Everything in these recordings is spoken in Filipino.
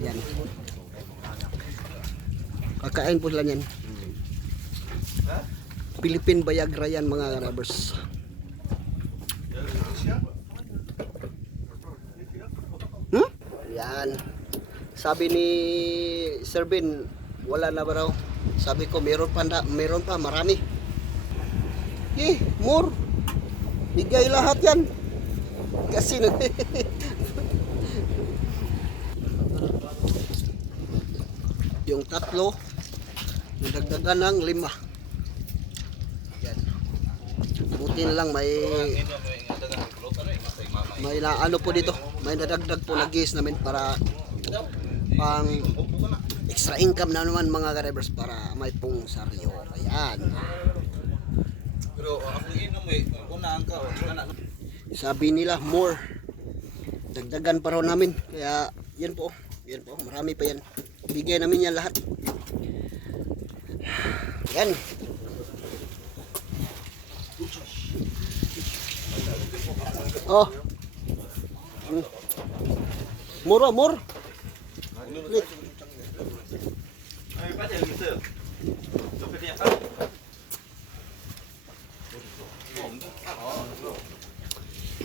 Ayan. Kakain po sila yan. Philippine Viagra yan mga rubbers. Hmm? Yan. Sabi ni Sir Ben, wala na ba raw? Sabi ko, meron pa, na, meron pa, marami. Eh, more. Bigay lahat yan. Kasi yung tatlo, nadagdagan ng lima. Yan. Buti na lang may may na, ano po dito, may nadagdag po na gas namin para pang extra income na naman mga drivers para may pong saryo. Ayan. Pero ako inom eh, unaan ka, Sabi nila more. Dagdagan pa raw namin. Kaya yan po. Yan po. Marami pa yan. Bigay namin yan lahat. Yan. Oh. Mm. Mura, mur. Wait.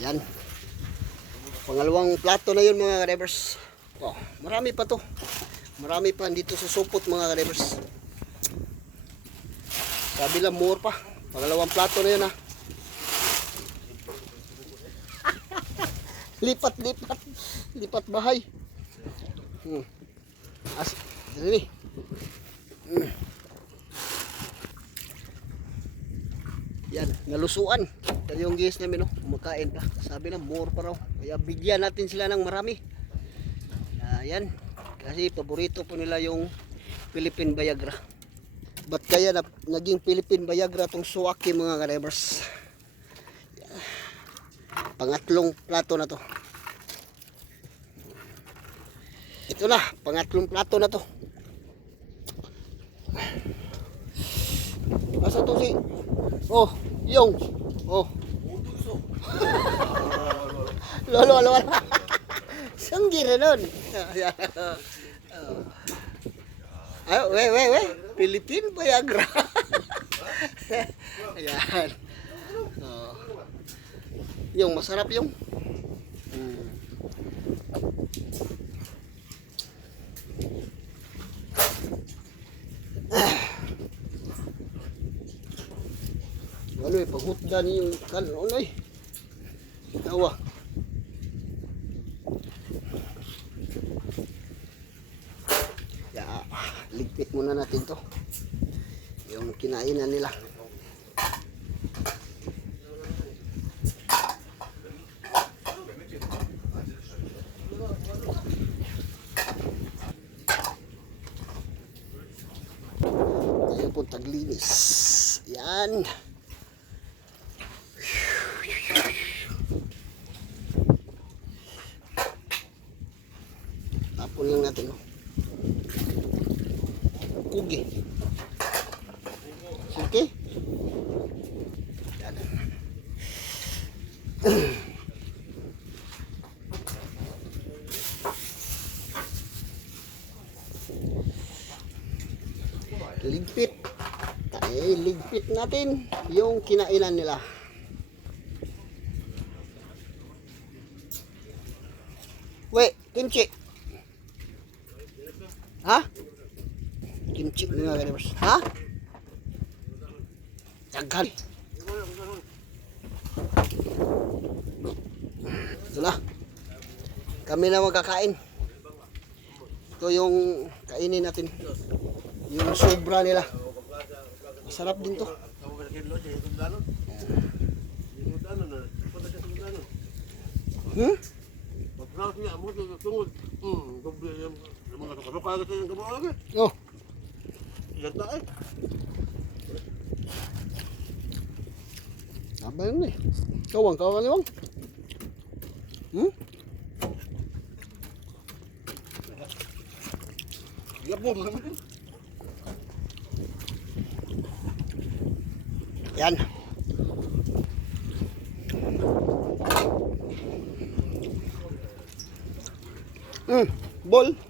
Yan. Pangalawang plato na yun mga drivers. Oh, marami pa to. Marami pa dito sa supot mga drivers. Sabi lang more pa. Pangalawang plato na yun ha. lipat, lipat. Lipat bahay. Hmm. As, dali. Hmm. Yan, nalusuan. Yan yung guys namin, no? kumakain pa. Sabi na, more pa raw. Kaya bigyan natin sila ng marami. Ayan. Kasi paborito po nila yung Philippine Viagra. Ba't kaya na, naging Philippine Viagra tong suwaki mga drivers? Pangatlong plato na to. Ito na, pangatlong plato na to. Asa to si Oh, yung. Oh. lolo, lolo, lolo. Sanggi rin nun. Ay, we, we, we. Philippine Viagra. Ayan. Oh. Yung masarap yung. Hmm. Ano eh, paghutda niyo kanon ay. Tawa. Ligpit muna natin to. Yung kinainan nila. Tayo po taglinis. Yan. Tapon lang natin. Oh. Kugi. Sige. Yan. Ligpit. Ay, ligpit natin yung kinainan nila. We, kimchi. Ha? Kimchi mga ganibers. Ha? Taghan. Ito na. Kami na magkakain. Ito yung kainin natin. Yung sobra nila. Masarap din to. Hmm? Pagkakas niya, mo sa tungod. Hmm, doble yung mga suka-suka kasi yung gawa agad. Oh, Yan tayo. apa yun eh? Kawang, kawang liwang. Hmm? Labong naman. Yan. Hmm, bol.